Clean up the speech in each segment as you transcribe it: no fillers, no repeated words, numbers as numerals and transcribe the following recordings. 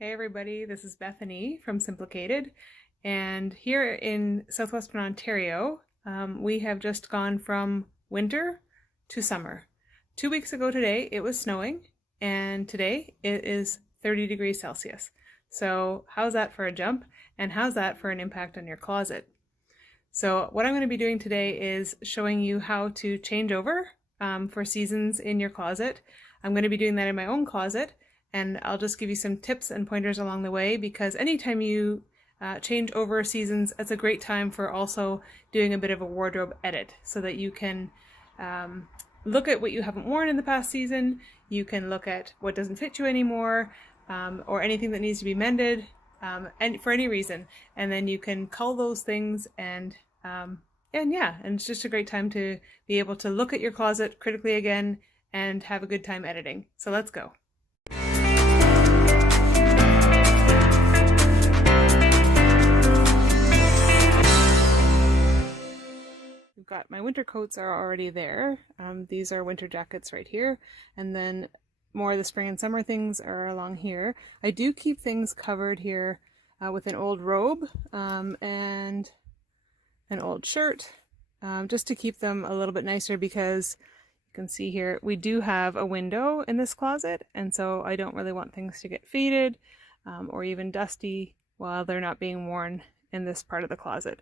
Hey everybody, this is Bethany from Symplicated, and here in southwestern Ontario, we have just gone from winter to summer. 2 weeks ago today, it was snowing, and today it is 30 degrees Celsius. So how's that for a jump, and how's that for an impact on your closet? So what I'm going to be doing today is showing you how to change over for seasons in your closet. I'm going to be doing that in my own closet, and I'll just give you some tips and pointers along the way, because anytime you change over seasons, it's a great time for also doing a bit of a wardrobe edit so that you can look at what you haven't worn in the past season, you can look at what doesn't fit you anymore, or anything that needs to be mended, and for any reason, and then you can cull those things and it's just a great time to be able to look at your closet critically again and have a good time editing. So let's go. We've got my winter coats are already there. These are winter jackets right here, and then more of the spring and summer things are along here. I do keep things covered here with an old robe and an old shirt, just to keep them a little bit nicer, because you can see here we do have a window in this closet, and so I don't really want things to get faded or even dusty while they're not being worn in this part of the closet.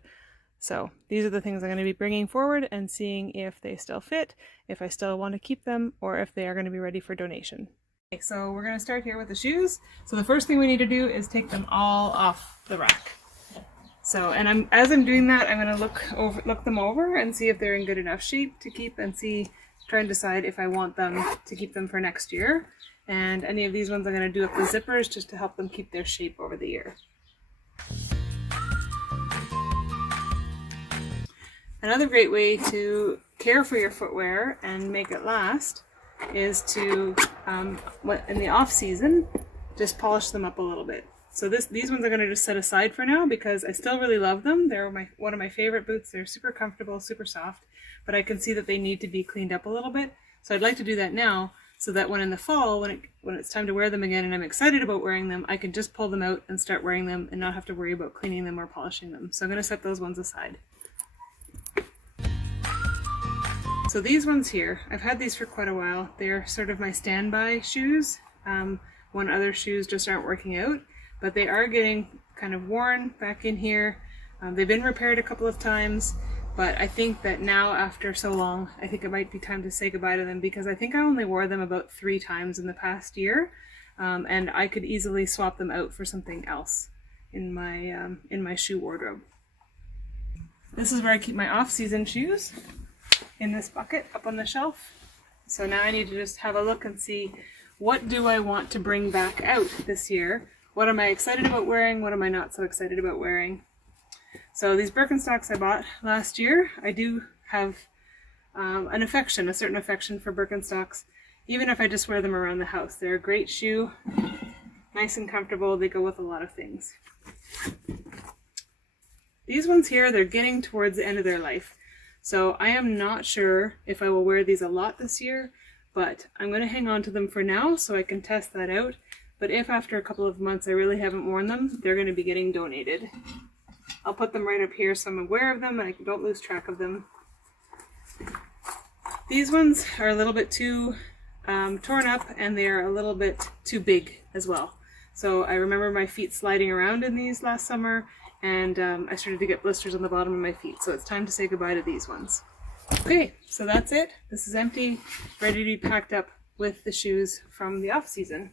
So these are the things I'm going to be bringing forward and seeing if they still fit, if I still want to keep them, or if they are going to be ready for donation. Okay, so we're going to start here with the shoes. So the first thing we need to do is take them all off the rack. So, and as I'm doing that, I'm going to look them over and see if they're in good enough shape to keep, and try and decide if I want them to keep them for next year. And any of these ones I'm going to do up the zippers just to help them keep their shape over the year. Another great way to care for your footwear and make it last is to, in the off season, just polish them up a little bit. So these ones I'm going to just set aside for now because I still really love them. They're one of my favorite boots. They're super comfortable, super soft, but I can see that they need to be cleaned up a little bit. So I'd like to do that now, so that when in the fall, when it's time to wear them again and I'm excited about wearing them, I can just pull them out and start wearing them and not have to worry about cleaning them or polishing them. So I'm going to set those ones aside. So these ones here, I've had these for quite a while. They're sort of my standby shoes when other shoes just aren't working out, but they are getting kind of worn back in here. They've been repaired a couple of times, but I think that now, after so long, I think it might be time to say goodbye to them, because I think I only wore them about 3 times in the past year, and I could easily swap them out for something else in my shoe wardrobe. This is where I keep my off-season shoes, in this bucket up on the shelf. So now I need to just have a look and see, what do I want to bring back out this year? What am I excited about wearing? What am I not so excited about wearing? So these Birkenstocks I bought last year, I do have a certain affection for Birkenstocks, even if I just wear them around the house. They're a great shoe, nice and comfortable. They go with a lot of things. These ones here, they're getting towards the end of their life. So I am not sure if I will wear these a lot this year, but I'm going to hang on to them for now so I can test that out. But if after a couple of months I really haven't worn them, they're going to be getting donated. I'll put them right up here so I'm aware of them and I don't lose track of them. These ones are a little bit too torn up, and they are a little bit too big as well. So I remember my feet sliding around in these last summer, and I started to get blisters on the bottom of my feet, so it's time to say goodbye to these ones. Okay, so that's it. This is empty, ready to be packed up with the shoes from the off-season.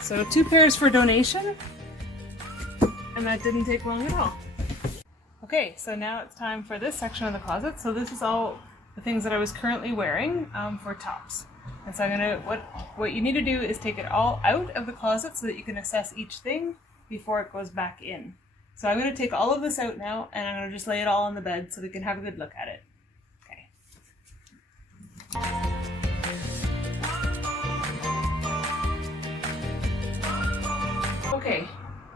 So 2 pairs for donation, and that didn't take long at all. Okay, so now it's time for this section of the closet. So this is all the things that I was currently wearing for tops. And so I'm gonna, what you need to do is take it all out of the closet so that you can assess each thing before it goes back in. So I'm gonna take all of this out now, and I'm gonna just lay it all on the bed so we can have a good look at it. Okay. Okay,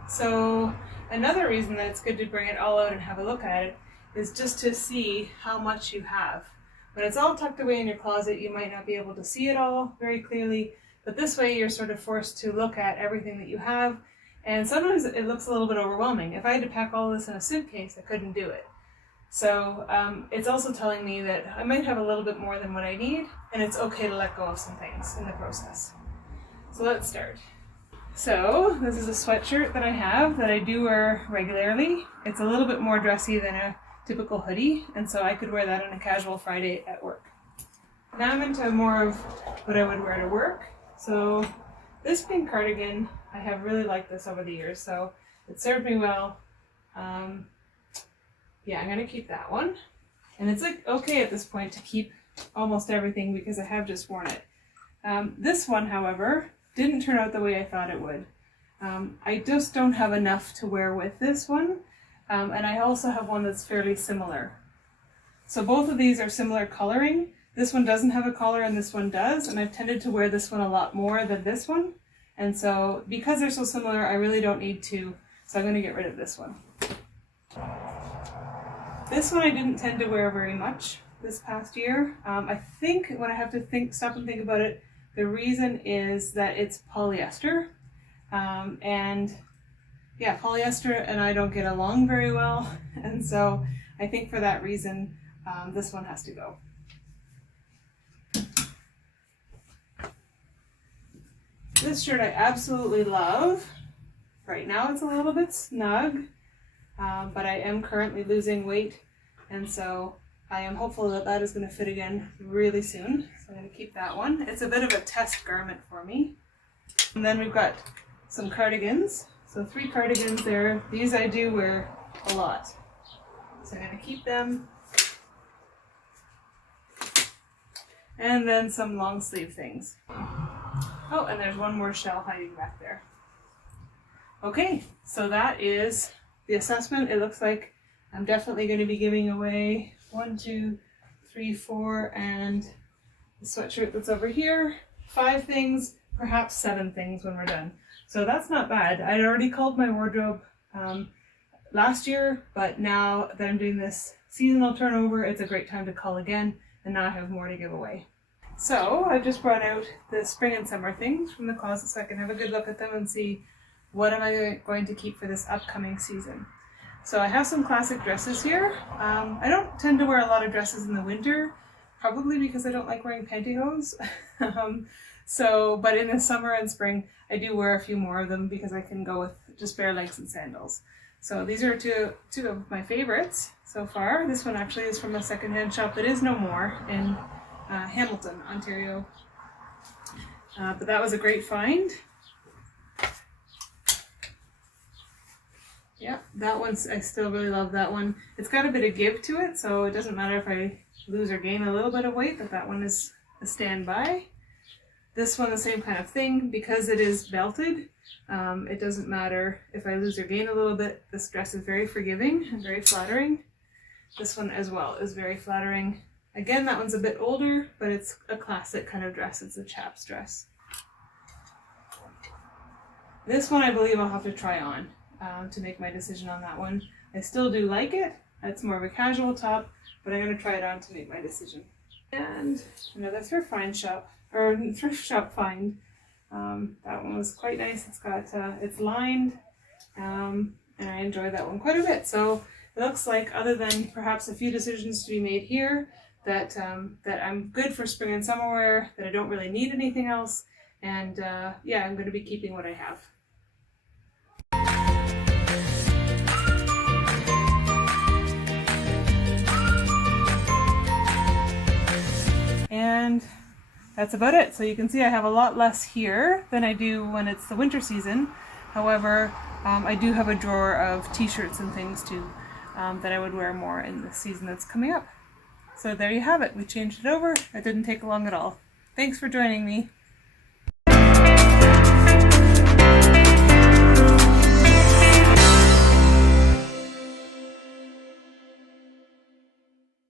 so another reason that it's good to bring it all out and have a look at it is just to see how much you have. When it's all tucked away in your closet, you might not be able to see it all very clearly, but this way you're sort of forced to look at everything that you have, and sometimes it looks a little bit overwhelming. If I had to pack all this in a suitcase, I couldn't do it. So it's also telling me that I might have a little bit more than what I need, and it's okay to let go of some things in the process. So let's start. So this is a sweatshirt that I have that I do wear regularly. It's a little bit more dressy than a typical hoodie, and so I could wear that on a casual Friday at work. Now I'm into more of what I would wear to work. So this pink cardigan, I have really liked this over the years, so it served me well. Yeah, I'm gonna keep that one. And it's like okay at this point to keep almost everything because I have just worn it. This one, however, didn't turn out the way I thought it would. I just don't have enough to wear with this one, and I also have one that's fairly similar. So both of these are similar coloring. This one doesn't have a collar and this one does, and I've tended to wear this one a lot more than this one. And so because they're so similar, I really don't need to, so I'm going to get rid of this one. This one I didn't tend to wear very much this past year. I think when I have to stop and think about it, the reason is that it's polyester. And yeah, polyester and I don't get along very well. And so I think for that reason, this one has to go. This shirt I absolutely love. Right now it's a little bit snug. But I am currently losing weight, and so I am hopeful that that is going to fit again really soon. So I'm going to keep that one. It's a bit of a test garment for me. And then we've got some cardigans. So 3 cardigans there. These I do wear a lot. So I'm going to keep them. And then some long sleeve things. Oh, and there's one more shell hiding back there. Okay, so that is the assessment. It looks like I'm definitely going to be giving away 1, 2, 3, 4, and the sweatshirt that's over here. 5 things, perhaps 7 things when we're done. So that's not bad. I'd already culled my wardrobe last year, but now that I'm doing this seasonal turnover, it's a great time to cull again, and now I have more to give away. So I've just brought out the spring and summer things from the closet so I can have a good look at them and see what am I going to keep for this upcoming season. So I have some classic dresses here. I don't tend to wear a lot of dresses in the winter, probably because I don't like wearing pantyhose. But in the summer and spring, I do wear a few more of them because I can go with just bare legs and sandals. So these are two of my favorites so far. This one actually is from a secondhand shop that is no more in Hamilton, Ontario. But that was a great find. Yeah, that one's, I still really love that one. It's got a bit of give to it, so it doesn't matter if I lose or gain a little bit of weight, but that one is a standby. This one, the same kind of thing, because it is belted. It doesn't matter if I lose or gain a little bit. This dress is very forgiving and very flattering. This one as well is very flattering. Again, that one's a bit older, but it's a classic kind of dress. It's a chap's dress. This one I believe I'll have to try on to make my decision on that one. I still do like it. It's more of a casual top, but I'm going to try it on to make my decision. And another thrift shop find. That one was quite nice. It's got it's lined, and I enjoyed that one quite a bit. So it looks like, other than perhaps a few decisions to be made here, that I'm good for spring and summer wear. That I don't really need anything else, and yeah, I'm going to be keeping what I have. And that's about it. So you can see I have a lot less here than I do when it's the winter season. However, I do have a drawer of t-shirts and things too that I would wear more in the season that's coming up. So there you have it. We changed it over. It didn't take long at all. Thanks for joining me.